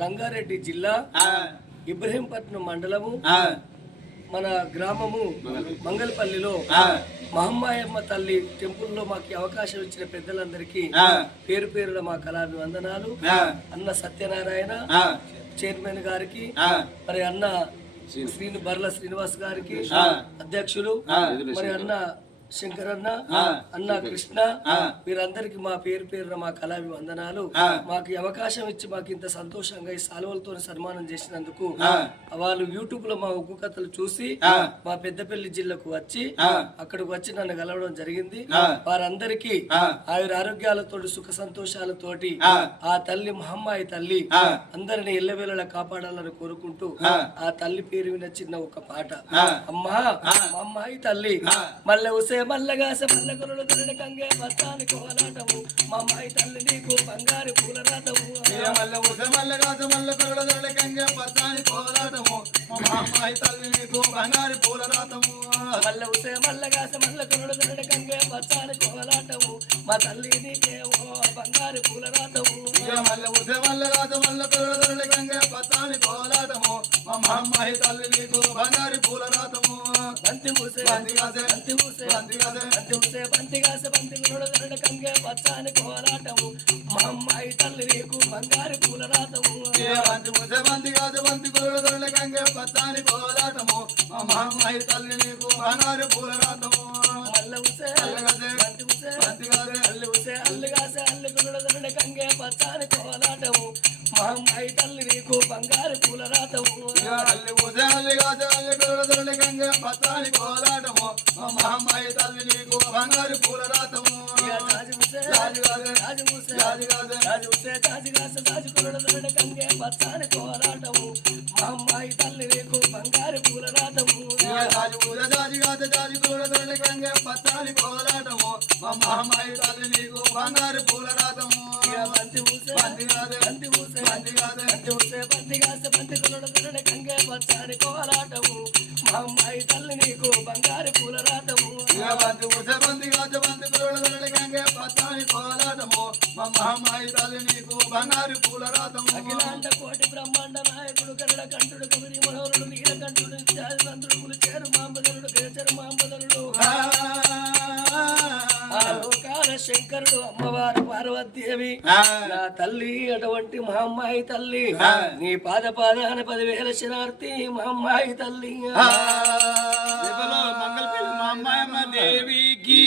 Rangareddy జిల్లా ఇబ్రహీంపట్నం మండలము మన గ్రామము మంగళపల్లిలో మహమ్మాయమ్మ తల్లి టెంపుల్లో మాకు అవకాశం ఇచ్చిన పెద్దలందరికీ పేరు పేరున మా కళాభివందనాలు. అన్న సత్యనారాయణ చైర్మన్ గారికి మరి అన్న శ్రీని. బర్ల శ్రీనివాస్ గారికి అధ్యక్షులు మరి అన్న శంకరన్న అన్న కృష్ణ వీరందరికి మా పేరు పేరున మా కళావి వందనాలు. మాకు అవకాశం ఇచ్చి మాకు ఇంత సంతోషంగా ఈ సాల్వలతో సన్మానం చేసినందుకు వాళ్ళు యూట్యూబ్లో మా ఉగ్గు కథలు చూసి మా పెద్దపల్లి జిల్లాకు వచ్చి అక్కడికి వచ్చి నన్ను కలవడం జరిగింది. వారందరికీ ఆయుర ఆరోగ్యాలతో సుఖ సంతోషాలతోటి ఆ. తల్లి మహమ్మాయి తల్లి అందరిని ఎల్లవేళలా కాపాడాలని కోరుకుంటూ ఆ. తల్లి పేరు విన చిన్న ఒక పాట. అమ్మా అమ్మాయి తల్లి మల్లె ఉసే మల్లగాస మల్లెగొరలు తిరగకంగే బస్తాని కోలాటము. మా అమ్మాయి తల్లి నీకు బంగారు పూల రాటము మల్ల ఉస మల్ల కాస మల్ల కొరడ దొరల కంగ పచ్చాని పోరాటము మా అమ్మాయి తల్లి నీకు బంగారు పూల రాతము మల్లె ఉసే మల్లగాస మల్లెగొరలు తిరగకంగే బస్తాని కోలాటము. మా తల్లి నీకేమో బంగారు పూల రాటము మల్ల ఉస మల్ల కాస మల్ల కొరడ దొరల అమ్మాయి తల్లి నీకు బంగారు పూల రాతము. బంతి మూసే బంతి కాసే బంతి మూసే బంతి కాసే. బంతి మూసే బంతి కాస బంతి కంగే కోలాటము. మా అమ్మాయి తల్లి నీకు బంగారు పూల రాటము బంతి ఉస బంతి కాస బంతి కంగ పచ్చాని పోరాటము మా అమ్మాయి తల్లి నీకు బంగారు పూల రాతము. మల్లె కాసే బంతి ఉసే బంతి కాసే అల్లు ఉసే అల్లు కాసే అల్లు గురుడు కంగే బచ్చాని కోలాటము. మా తల్లి నీకు బంగారు పూల రాతము అల్లి ఉసే అల్లి కాసే అల్లి కొరడ దొరల కంగ పచ్చాని పోరాటము మా తల్లి నీకు బంగారు పూల రాతము రాజు రాజు కాసే రాజు ఉసే రాజు కాసే రాజు ఉసే రాజు కాసే రాజు గురుడు తిరగ కంగే బచ్చాని కోలాటము మా తల్లి నీకు బంగారు పూల రాటము రాజు పూజ జాజి కాసే జాజి పూల దొరల కంగ పచ్చాని పోరాటము మా అమ్మాయి తల్లి నీకు బంగారు పూల రాతము. బంతి ఊసే బంతి కాసే బంతి ఊసే బంతి కాసే బంతి ఊసే బంతి కాసే బంతి కోలాటము. మా అమ్మాయి తల్లి నీకు బంగారు పూల రాటము బంతి పోరాటము మా అమ్మాయి తల్లి నీకు బంగారు పూల రాతము. అఖిలాండ కోటి బ్రహ్మాండ నాయకుడు కన్నడ కంఠుడు కవిరి మనోహరుడు నీలకంఠుడు త్యాగంతుడు కులిచేరు మాంబదరుడు కేచరు మాంబదరుడు. శంకరుడు అమ్మవారు పార్వతీదేవి. నా తల్లి అటువంటి మా అమ్మాయి తల్లి నీ పాద పాదాన పదివేల శనార్థి మా అమ్మాయి తల్లి. మంగళపల్లి మా అమ్మాయమ్మ దేవికి.